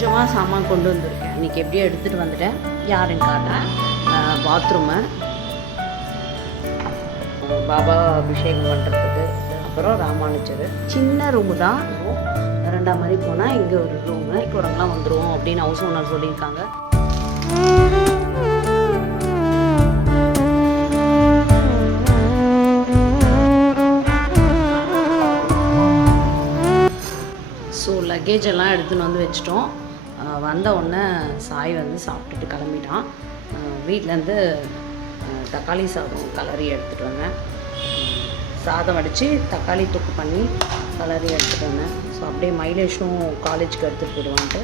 கொஞ்சமாக சாமான் கொண்டு வந்திருக்கேன். இன்றைக்கி எப்படியோ எடுத்துகிட்டு வந்துட்டேன். யாருன்னு காட்டுறேன். பாத்ரூமு, பாபா அபிஷேகம் பண்ணுறதுக்கு, அப்புறம் ராமானுஜர். சின்ன ரூமு தான். ரெண்டாம் மாதிரி போனால் இங்கே ஒரு ரூமு. குரங்கெலாம் வந்துடும் அப்படின்னு ஹவுஸ் ஓனர் சொல்லியிருக்காங்க. ஸோ லக்கேஜ் எல்லாம் எடுத்துன்னு வந்து வச்சிட்டோம். வந்த உடனே சாய் வந்து சாப்பிட்டுட்டு கிளம்பிட்டான். வீட்டிலேருந்து தக்காளி சாதம் கலரி எடுத்துகிட்டு வந்தேன். சாதம் வடித்து தக்காளி தொக்கு பண்ணி கலரி எடுத்துகிட்டு வந்தேன். ஸோ அப்படியே மைலேஷும் காலேஜுக்கு எடுத்துகிட்டு போயிடுவான்ட்டு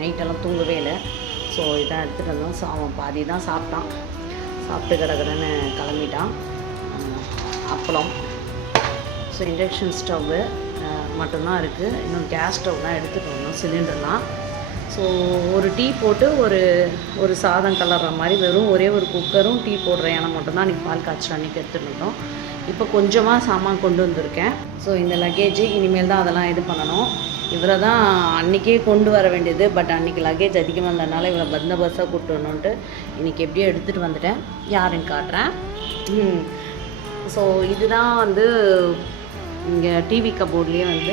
நைட்டெல்லாம் தூங்கவே இல்லை. ஸோ இதான் எடுத்துகிட்டு வந்தோம். அவன் பாதி தான் சாப்பிட்டான். சாப்பிட்டு கிடக்குறேன்னு கிளம்பிட்டான். அப்பளம். ஸோ இண்டக்ஷன் ஸ்டவ்வு மட்டும்தான் இருக்குது. இன்னும் கேஸ் ஸ்டவ்லாம் எடுத்துகிட்டு வந்தோம், சிலிண்டர்லாம். ஸோ ஒரு டீ போட்டு ஒரு சாதம் கலர்ற மாதிரி வெறும் ஒரே ஒரு குக்கரும் டீ போடுற எண்ணெய் மட்டும்தான் அன்றைக்கி பால் காய்ச்சல் அன்றைக்கி எடுத்துகிட்டு வந்தோம். இப்போ கொஞ்சமாக சாமான் கொண்டு வந்திருக்கேன். ஸோ இந்த லக்கேஜ் இனிமேல் தான் அதெல்லாம் இது பண்ணணும். இவரை தான் அன்றைக்கே கொண்டு வர வேண்டியது. பட் அன்றைக்கி லக்கேஜ் அதிகமாக இருந்ததுனால இவரை பந்தோபஸ்தாக கூப்பிட்டு வரணுன்ட்டு இன்றைக்கி எப்படியோ எடுத்துகிட்டு வந்துட்டேன். யாருன்னு காட்டுறேன். ஸோ இதுதான் வந்து இங்கே டிவி கபோர்ட்லேயே வந்து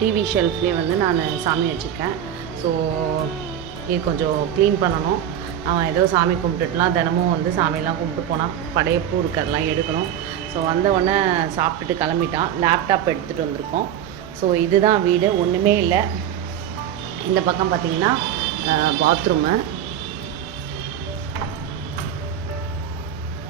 டிவி ஷெல்ஃப்லேயே வந்து நான் சாமி வச்சுருக்கேன். ஸோ இது கொஞ்சம் க்ளீன் பண்ணணும். அவன் ஏதோ சாமி கும்பிட்டுட்டுலாம் தினமும் வந்து சாமியெல்லாம் கும்பிட்டு போனான். படையப்பூ இருக்கிறதெல்லாம் எடுக்கணும். ஸோ வந்த உடனே சாப்பிட்டுட்டு கிளம்பிட்டான். லேப்டாப் எடுத்துகிட்டு வந்திருக்கோம். ஸோ இதுதான் வீடு, ஒன்றுமே இல்லை. இந்த பக்கம் பார்த்திங்கன்னா பாத்ரூமு,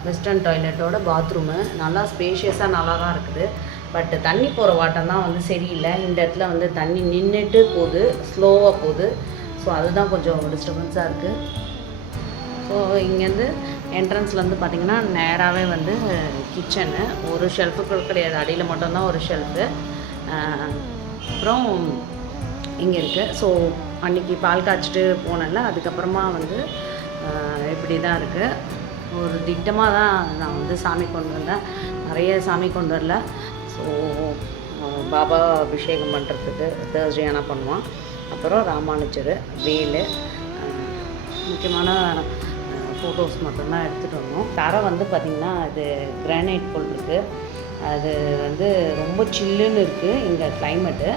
வெஸ்டர்ன் டாய்லெட்டோட பாத்ரூமு. நல்லா ஸ்பேஷியஸாக நல்லா தான் இருக்குது. பட் தண்ணி போகிற வாட்டம் தான் வந்து சரியில்லை. இந்த இடத்துல வந்து தண்ணி நின்றுட்டு போகுது, ஸ்லோவாக போகுது. ஸோ அதுதான் கொஞ்சம் டிஸ்டர்பன்ஸாக இருக்குது. ஸோ இங்கேருந்து என்ட்ரன்ஸ்லேருந்து பார்த்திங்கன்னா நேராகவே வந்து கிச்சனு. ஒரு ஷெல்ஃபு கூட கிடையாது, அடியில் மட்டும்தான் ஒரு ஷெல்ஃபு. அப்புறம் இங்கே இருக்குது. ஸோ அன்றைக்கி பால் காய்ச்சிட்டு போனேன்ல, அதுக்கப்புறமா வந்து இப்படி தான் இருக்குது. ஒரு திட்டமாக தான் நான் வந்து சாமி கொண்டு வந்தேன். நிறைய சாமி கொண்டு வரல. ஸோ பாபா அபிஷேகம் பண்ணுறதுக்கு தேர்ஸ்டே ஆனால் பண்ணுவான். அப்புறம் ராமானுஜர், வேலு, முக்கியமான ஃபோட்டோஸ் மட்டும்தான் எடுத்துகிட்டு வந்தோம். தரை வந்து பார்த்திங்கன்னா அது கிரானைட் போல் இருக்குது. அது வந்து ரொம்ப சில்லுன்னு இருக்குது. இங்கே கிளைமேட்டு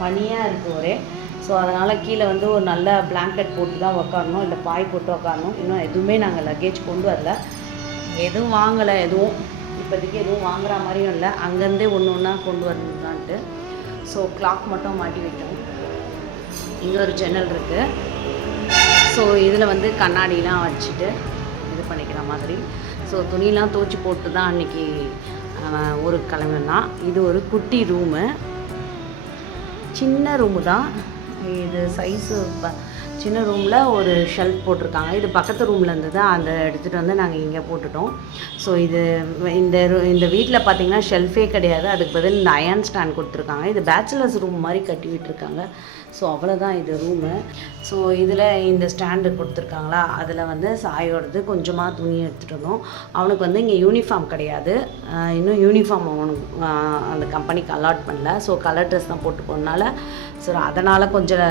பனியாக இருக்குது ஒரே. ஸோ அதனால் கீழே வந்து ஒரு நல்ல பிளாங்கெட் போட்டு தான் உக்காரணும், இல்லை பாய் போட்டு உக்காரணும். இன்னும் எதுவுமே நாங்கள் லக்கேஜ் கொண்டு வரல, எதுவும் வாங்கலை. இப்போதைக்கு எதுவும் வாங்குற மாதிரியும் இல்லை. அங்கேருந்தே ஒன்று ஒன்றா கொண்டு வரணுதான்ட்டு. ஸோ கிளாக் மட்டும் மாட்டி வைக்கணும். இங்கே ஒரு ஜன்னல் இருக்குது. ஸோ இதில் வந்து கண்ணாடிலாம் வச்சுட்டு இது பண்ணிக்கிற மாதிரி. ஸோ துணியெலாம் துவச்சி போட்டு தான் அன்றைக்கி ஒரு கிழமைன்னா. இது ஒரு குட்டி ரூமு, சின்ன ரூமு தான் இது. சைஸு சின்ன ரூமில் ஒரு ஷெல்ஃப் போட்டிருக்காங்க. இது பக்கத்து ரூமில் இருந்தது, அந்த எடுத்துகிட்டு வந்து நாங்கள் இங்கே போட்டுட்டோம். ஸோ இது இந்த வீட்டில் பார்த்திங்கன்னா ஷெல்ஃபே கிடையாது. அதுக்கு பதில் இந்த அயன் ஸ்டாண்ட் கொடுத்துருக்காங்க. இது பேச்சுலர்ஸ் ரூம் மாதிரி கட்டி விட்டுருக்காங்க. ஸோ அவ்வளோதான் இது ரூமு. ஸோ இதில் இந்த ஸ்டாண்டு கொடுத்துருக்காங்களா, அதில் வந்து சாயோடது கொஞ்சமாக துணி எடுத்துகிட்டு வந்தோம். அவனுக்கு வந்து இங்கே யூனிஃபார்ம் கிடையாது. இன்னும் யூனிஃபார்ம் அவனுக்கு அந்த கம்பெனிக்கு அலாட் பண்ணல. ஸோ கலர் ட்ரெஸ் தான் போட்டு போனால ஸோ அதனால் கொஞ்சம்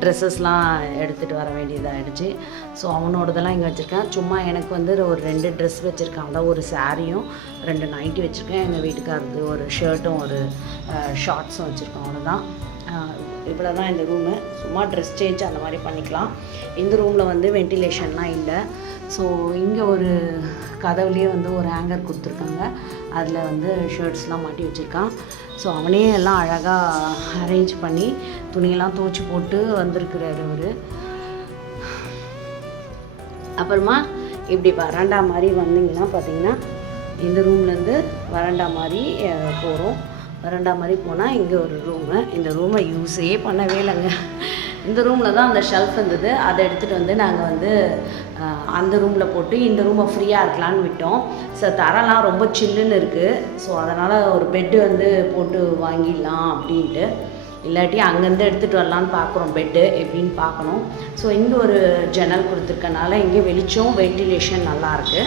ட்ரெஸ்ஸஸ்லாம் எடுத்துகிட்டு வர வேண்டியதாகிடுச்சு. ஸோ அவனோடதெல்லாம் இங்கே வச்சுருக்கேன். சும்மா எனக்கு வந்து ஒரு 2 ட்ரெஸ் வச்சுருக்கேன். அதான் ஒரு சாரியும் 2 நைட்டி வச்சுருக்கேன். எங்கள் வீட்டுக்காரருக்கு ஒரு ஷர்ட்டும் ஒரு ஷார்ட்ஸும் வச்சுருக்கோம். அவ்வளோதான். இவ்வளோ தான் இந்த ரூமு. சும்மா ட்ரெஸ் சேஞ்ச் அந்த மாதிரி பண்ணிக்கலாம். இந்த ரூமில் வந்து வென்டிலேஷன்லாம் இல்லை. ஸோ இங்கே ஒரு கதவுலேயே வந்து ஒரு ஹேங்கர் கொடுத்துருக்காங்க. அதில் வந்து ஷர்ட்ஸ்லாம் மாட்டி வச்சுருக்கான். ஸோ அவனே எல்லாம் அழகாக அரேஞ்ச் பண்ணி துணியெல்லாம் துவச்சி போட்டு வந்திருக்கிறாரு அவர். அப்புறமா இப்படி வராண்டா மாதிரி வந்தீங்கன்னா பார்த்திங்கன்னா இந்த ரூம்லேருந்து வராண்டா மாதிரி போகிறோம். வராண்டா மாதிரி போனால் இங்கே ஒரு ரூமு. இந்த ரூமை யூஸே பண்ணவே இல்லைங்க. இந்த ரூமில் தான் அந்த ஷெல்ஃப் இருந்தது. அதை எடுத்துகிட்டு வந்து நாங்கள் வந்து அந்த ரூமில் போட்டு இந்த ரூமை ஃப்ரீயாக இருக்கலான்னு விட்டோம். ஸோ தரெல்லாம் ரொம்ப சில்லுன்னு இருக்குது. ஸோ அதனால் ஒரு பெட்டு வந்து போட்டு வாங்கிடலாம் அப்படின்ட்டு. இல்லாட்டி அங்கேருந்து எடுத்துகிட்டு வரலான்னு பார்க்குறோம். பெட்டு எப்படின்னு பார்க்கணும். ஸோ இங்கே ஒரு ஜன்னல் கொடுத்துருக்கனால இங்கே வெளிச்சம் வென்டிலேஷன் நல்லாயிருக்கு.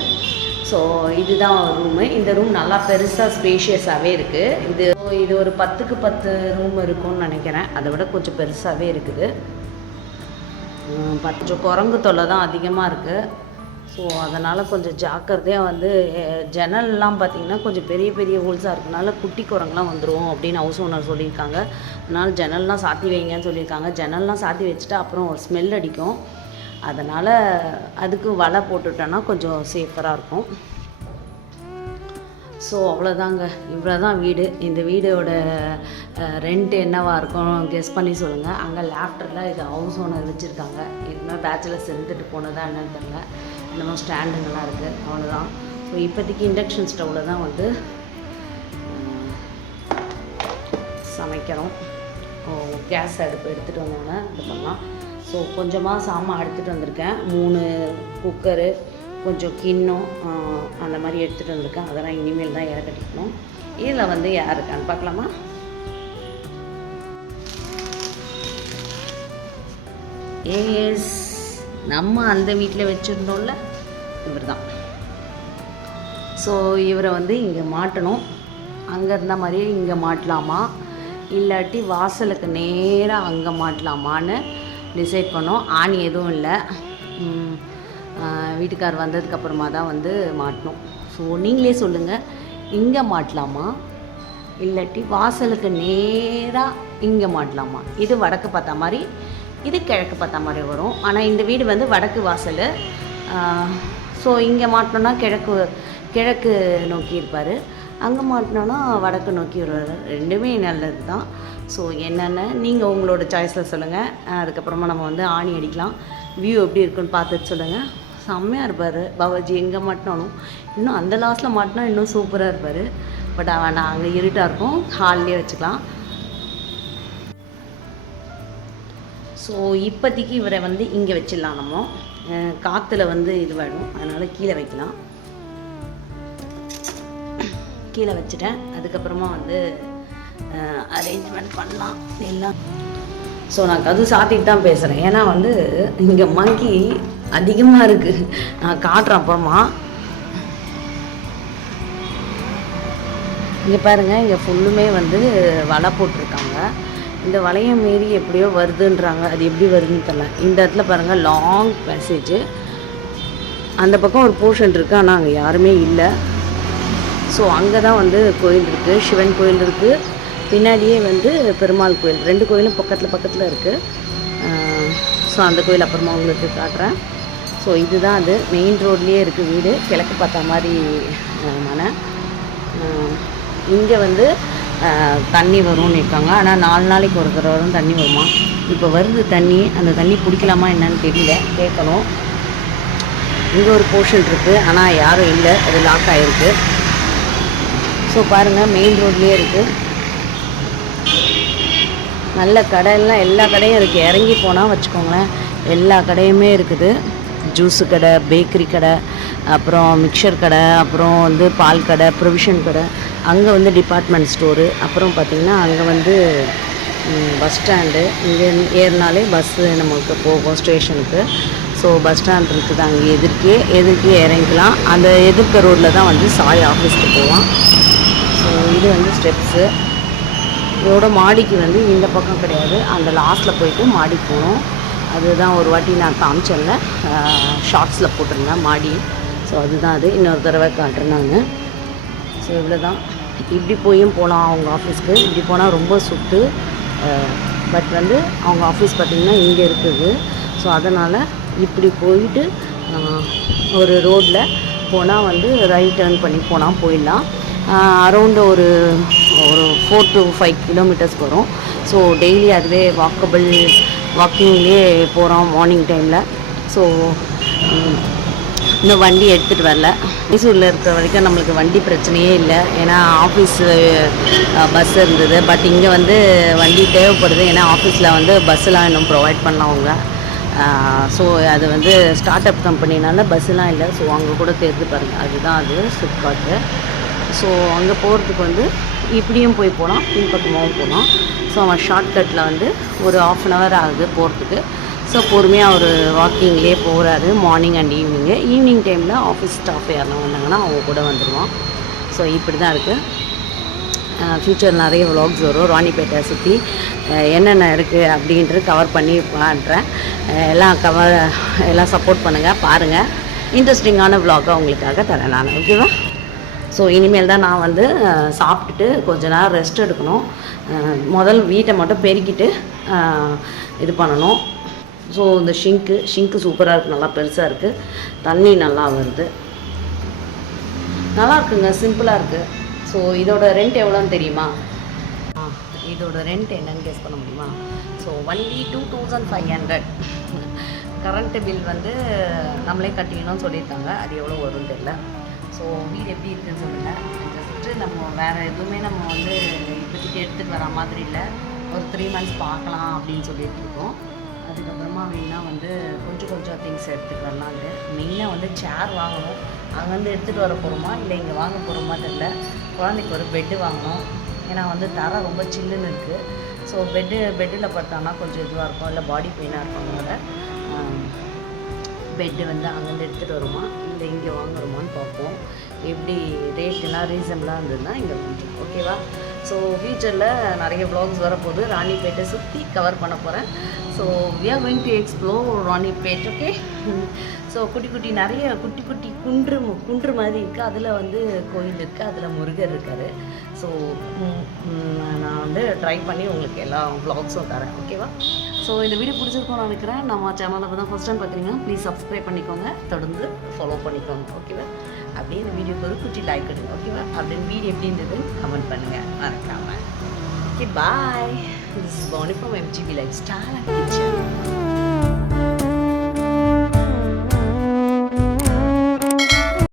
ஸோ இதுதான் ரூமு. இந்த ரூம் நல்லா பெருசாக ஸ்பேஷியஸாகவே இருக்குது. இது ஒரு 10க்கு 10 ரூம் இருக்கும்னு நினைக்கிறேன். அதை விட கொஞ்சம் பெருசாகவே இருக்குது. கொஞ்சம் குரங்கு தொல்லை தான் அதிகமாக இருக்குது. ஸோ அதனால் கொஞ்சம் ஜாக்கிரதையாக வந்து ஜன்னல்லாம் பார்த்திங்கன்னா கொஞ்சம் பெரிய பெரிய ஹோல்ஸாக இருக்கனால குட்டி குரங்குலாம் வந்துடும் அப்படின்னு ஹவுஸ் ஓனர் சொல்லியிருக்காங்க. அதனால் ஜன்னல்லாம் சாத்தி வைங்கன்னு சொல்லியிருக்காங்க. ஜன்னல்லாம் சாத்தி வச்சுட்டா அப்புறம் ஸ்மெல் அடிக்கும். அதனால் அதுக்கு வலை போட்டுட்டோன்னா கொஞ்சம் சேஃபராக இருக்கும். ஸோ அவ்வளோதாங்க, இவ்வளோ தான் வீடு. இந்த வீடோட ரெண்ட் என்னவாக இருக்கும் கெஸ் பண்ணி சொல்லுங்கள். அங்கே லேப்டரில் இது ஹவுஸ் ஓனர் வச்சுருக்காங்க. இதுமாதிரி பேச்சுலர்ஸ் இருந்துட்டு போனதா என்னன்னு தெரியல. இன்னும் ஸ்டாண்டுங்கெல்லாம் இருக்குது. அவ்வளோதான். ஸோ இப்போதைக்கு இண்டக்ஷன் ஸ்டவ்வில் தான் வந்து சமைக்கிறோம். கேஸ் அடுப்பு எடுத்துகிட்டு வந்தோன்னே இது பண்ணலாம். ஸோ கொஞ்சமாக சாமான் எடுத்துகிட்டு வந்திருக்கேன். 3 குக்கரு, கொஞ்சம் கிண்ணம் அந்த மாதிரி எடுத்துகிட்டு வந்திருக்கேன். அதெல்லாம் இனிமேல் தான் ஏற கட்டிக்கணும். இதில் வந்து யார் இருக்கான்னு பார்க்கலாமா? ஏஸ் நம்ம அந்த வீட்டில் வச்சுருந்தோம்ல, இவர் தான். ஸோ இவரை வந்து இங்கே மாட்டணும். அங்கே இருந்த மாதிரியே இங்கே மாட்டலாமா, இல்லாட்டி வாசலுக்கு நேராக அங்கே மாட்டலாமான்னு டிசைட் பண்ணோம். ஆணி எதுவும் இல்லை. வீட்டுக்கார் வந்ததுக்கப்புறமா தான் வந்து மாட்டணும். ஸோ நீங்களே சொல்லுங்கள், இங்கே மாட்டலாமா இல்லாட்டி வாசலுக்கு நேராக இங்கே மாட்டலாமா? இது வடக்கு பார்த்த மாதிரி, இது கிழக்கு பார்த்த மாதிரி வரும். ஆனால் இந்த வீடு வந்து வடக்கு வாசல். ஸோ இங்கே மாட்டினோன்னா கிழக்கு நோக்கி இருப்பார், அங்கே மாட்டினோன்னா வடக்கு நோக்கி வருவார். ரெண்டுமே நல்லது தான். ஸோ என்னென்ன நீங்கள் உங்களோட சாய்ஸில் சொல்லுங்கள். அதுக்கப்புறமா நம்ம வந்து ஆணி அடிக்கலாம். வியூ எப்படி இருக்குன்னு பார்த்துட்டு சொல்லுங்கள். செம்மையாக இருப்பார் பாபாஜி. எங்கே மாட்டினாலும் இன்னும் அந்த லாஸ்ட்டில் மாட்டினா இன்னும் சூப்பராக இருப்பார். பட் நான் அங்கே இருட்டாக இருக்கும், ஹால்லேயே வச்சுக்கலாம். ஸோ இப்போதைக்கு இவரை வந்து இங்கே வச்சிடலாம். நம்ம காற்றுல வந்து இதுவாகிடும், அதனால் கீழே வைக்கலாம். கீழே வச்சுட்டேன். அதுக்கப்புறமா வந்து அரேஞ்ச்மெண்ட் பண்ணலாம் எல்லாம். ஸோ நான் கதவு சாத்திட்டு தான் பேசுகிறேன். ஏன்னா வந்து இங்கே மங்கி அதிகமாக இருக்குது. நான் காட்டுறேன் அப்புறமா. இங்கே பாருங்கள், இங்கே ஃபுல்லுமே வந்து வலை போட்டிருக்காங்க. இந்த வலையை மீறி எப்படியோ வருதுன்றாங்க. அது எப்படி வருதுன்னு தெரியல. இந்த இடத்துல பாருங்கள், லாங் பேசேஜ். அந்த பக்கம் ஒரு போர்ஷன் இருக்குது, ஆனால் அங்கே யாருமே இல்லை. ஸோ அங்கே தான் வந்து கோயில் இருக்குது, சிவன் கோயில் இருக்குது. பின்னாடியே வந்து பெருமாள் கோயில். 2 கோயிலும் பக்கத்தில் இருக்குது. ஸோ அந்த கோயில் அப்புறமா உங்களுக்கு காட்டுறேன். ஸோ இதுதான் அது. மெயின் ரோட்லேயே இருக்குது வீடு. கிழக்கு பார்த்த மாதிரி மனை. இங்கே வந்து தண்ணி வரும்னு இருக்காங்க. ஆனால் 4 நாளைக்கு ஒரு தடவை வரும் தண்ணி வருமா. இப்போ வருது தண்ணி. அந்த தண்ணி பிடிக்கலாமா என்னன்னு தெரியல, கேட்கணும். இங்கே ஒரு போர்ஷன் இருக்குது, ஆனால் யாரும் இல்லை, அது லாக் ஆகிருக்கு. ஸோ பாருங்கள், மெயின் ரோட்லேயே இருக்குது. நல்ல கடையெல்லாம் எல்லா கடையும் இருக்குது. இறங்கி போனால் வச்சுக்கோங்களேன், எல்லா கடையுமே இருக்குது. ஜூஸு கடை, பேக்கரி கடை, அப்புறம் மிக்சர் கடை, அப்புறம் வந்து பால் கடை, ப்ரொவிஷன் கடை. அங்கே வந்து டிபார்ட்மெண்ட் ஸ்டோரு. அப்புறம் பார்த்திங்கன்னா அங்கே வந்து பஸ் ஸ்டாண்டு. இங்கே ஏறினாலே பஸ்ஸு நமக்கு போகும் ஸ்டேஷனுக்கு. ஸோ பஸ் ஸ்டாண்ட் இருக்குது அங்கே எதிர்க்கே இறங்கிக்கலாம். அந்த எதிர்க்க ரோட்டில் தான் வந்து சாய் ஆஃபீஸ்க்கு போவான். ஸோ இது வந்து ஸ்டெப்ஸு. இதோட மாடிக்கு வந்து இந்த பக்கம் கிடையாது, அந்த லாஸ்ட்டில் போயிட்டு மாடிக்கு போகணும். அதுதான் ஒரு வாட்டி நான் காமிச்சேன்ல, ஷார்ட்ஸில் போட்டிருந்தேன் மாடி. ஸோ அதுதான் அது. இன்னொரு தடவை காட்டுறேன் நான். ஸோ இவ்வளோ தான். இப்படி போயும் போகலாம் அவங்க ஆஃபீஸ்க்கு. இப்படி போனால் ரொம்ப சுட்டு. பட் வந்து அவங்க ஆஃபீஸ் பார்த்திங்கன்னா இங்கே இருக்குது. ஸோ அதனால் இப்படி போயிட்டு ஒரு ரோட்டில் போனால் வந்து ரைட் டர்ன் பண்ணி போனால் போயிடலாம். அரௌண்டு ஒரு 4 to 5 கிலோமீட்டர்ஸ் வரும். ஸோ டெய்லி அதுவே வாக்கிங்லேயே போகிறோம் மார்னிங் டைமில். ஸோ இன்னும் வண்டி எடுத்துகிட்டு வரல. மைசூரில் இருக்கிற வரைக்கும் நம்மளுக்கு வண்டி பிரச்சனையே இல்லை, ஏன்னா ஆஃபீஸு பஸ் இருந்தது. பட் இங்கே வந்து வண்டி தேவைப்படுது, ஏன்னா ஆஃபீஸில் வந்து பஸ்ஸெலாம் இன்னும் ப்ரொவைட் பண்ணலாம் அவங்க. ஸோ அது வந்து ஸ்டார்ட் அப் கம்பெனினால பஸ்ஸெலாம் இல்லை. ஸோ அங்கே கூட தேர்ந்து பாருங்கள், அதுதான் அது ஃப்ளிப்கார்ட்டு. ஸோ அங்கே போகிறதுக்கு வந்து இப்படியும் போய் போகலாம், பின்பக்கமாகவும் போகலாம். ஸோ அவன் ஷார்ட்கட்டில் வந்து ஒரு 1/2 hour ஆகுது போகிறதுக்கு. ஸோ பொறுமையாக ஒரு வாக்கிங்லேயே போகிறாரு மார்னிங் அண்ட் ஈவினிங்கு. ஈவினிங் டைமில் ஆஃபீஸ் ஸ்டாஃப் யாருன்னா வந்தாங்கன்னா அவங்க கூட வந்துடுவோம். ஸோ இப்படி தான் இருக்குது. ஃப்யூச்சர் நிறைய vlogs வரும். ராணிப்பேட்டை சுற்றி என்னென்ன இருக்குது அப்படின்ட்டு கவர் பண்ணி பண்ணுறேன். எல்லாம் சப்போர்ட் பண்ணுங்கள், பாருங்கள். இன்ட்ரெஸ்டிங்கான vlog உங்களுக்காக தரேன் நான். ஓகேவா? ஸோ இனிமேல் தான் நான் வந்து சாப்பிட்டுட்டு கொஞ்ச நேரம் ரெஸ்ட் எடுக்கணும். முதல் வீட்டை மட்டும் பெருக்கிட்டு இது பண்ணணும். ஸோ இந்த ஷிங்க்கு சூப்பராக இருக்குது, நல்லா பெருசாக இருக்குது, தண்ணி நல்லா வருது, நல்லா இருக்குங்க, சிம்பிளாக இருக்குது. ஸோ இதோட ரெண்ட் எவ்வளோன்னு தெரியுமா? இதோட ரெண்ட் என்னன்னு கெஸ் பண்ண முடியுமா? So only 2500. கரண்ட்டு பில் வந்து நம்மளே கட்டிக்கணும்னு சொல்லியிருக்காங்க. அது எவ்வளோ வரும்னு தெரியல. ஸோ வீடு எப்படி இருக்குதுன்னு சொல்லுங்கள். ஜஸ்ட்டு நம்ம வேறு எதுவுமே நம்ம வந்து இப்போதைக்கு எடுத்துகிட்டு வர மாதிரி இல்லை. ஒரு 3 months பார்க்கலாம் அப்படின்னு சொல்லிட்டு இருக்கோம். அதுக்கப்புறமா வேணால் வந்து கொஞ்சம் திங்ஸ் எடுத்துகிட்டு வரலான்ட்டு. மெயினாக வந்து சேர் வாங்கணும். அங்கேருந்து எடுத்துகிட்டு வர போகிறோமா இல்லை இங்கே வாங்க போகிறோமா தெரியல. குழந்தைக்கு ஒரு பெட்டு வாங்கணும். ஏன்னா வந்து தரை ரொம்ப சில்லுன்னு இருக்குது. ஸோ பெட்டில் படுத்தானா கொஞ்சம் இதுவாக இருக்கும், இல்லை பாடி பெயினாக இருக்கவங்களோட பெட்டு வந்து அங்கேருந்து எடுத்துகிட்டு வருமா இல்லை இங்கே வாங்குறோமான்னு பார்ப்போம். எப்படி ரேட்டெல்லாம் ரீசனபிளாக இருந்ததுன்னா இங்கே வாங்கிக்கலாம். ஓகேவா? ஸோ ஃப்யூச்சரில் நிறைய vlogs வரப்போகுது. ராணிப்பேட்டை சுற்றி கவர் பண்ண போகிறேன். So we are going to explore Ranipet. Okay? So நிறைய குட்டி குன்று மாதிரி இருக்குது. அதில் வந்து கோயில் இருக்குது, அதில் முருகர் இருக்கார். ஸோ நான் வந்து ட்ரை பண்ணி உங்களுக்கு எல்லா vlogsம் தரேன். ஓகேவா? ஸோ இந்த வீடியோ பிடிச்சிருக்கோன்னு நினைக்கிறேன். நம்ம சேனலில் தான் ஃபஸ்ட் டைம் பார்க்குறீங்கன்னா ப்ளீஸ் சப்ஸ்கிரைப் பண்ணிக்கோங்க, தொடர்ந்து ஃபாலோ பண்ணிக்கோங்க. ஓகேவா? அப்படியே இந்த வீடியோக்கு ஒரு குட்டி லைக் கொடுங்க. ஓகேவா? அப்படின்னு வீடியோ எப்படி இருந்ததுன்னு கமெண்ட் பண்ணுங்கள் மறக்காமல். Okay, bye. This is Bani from MGB Lifestyle Kitchen.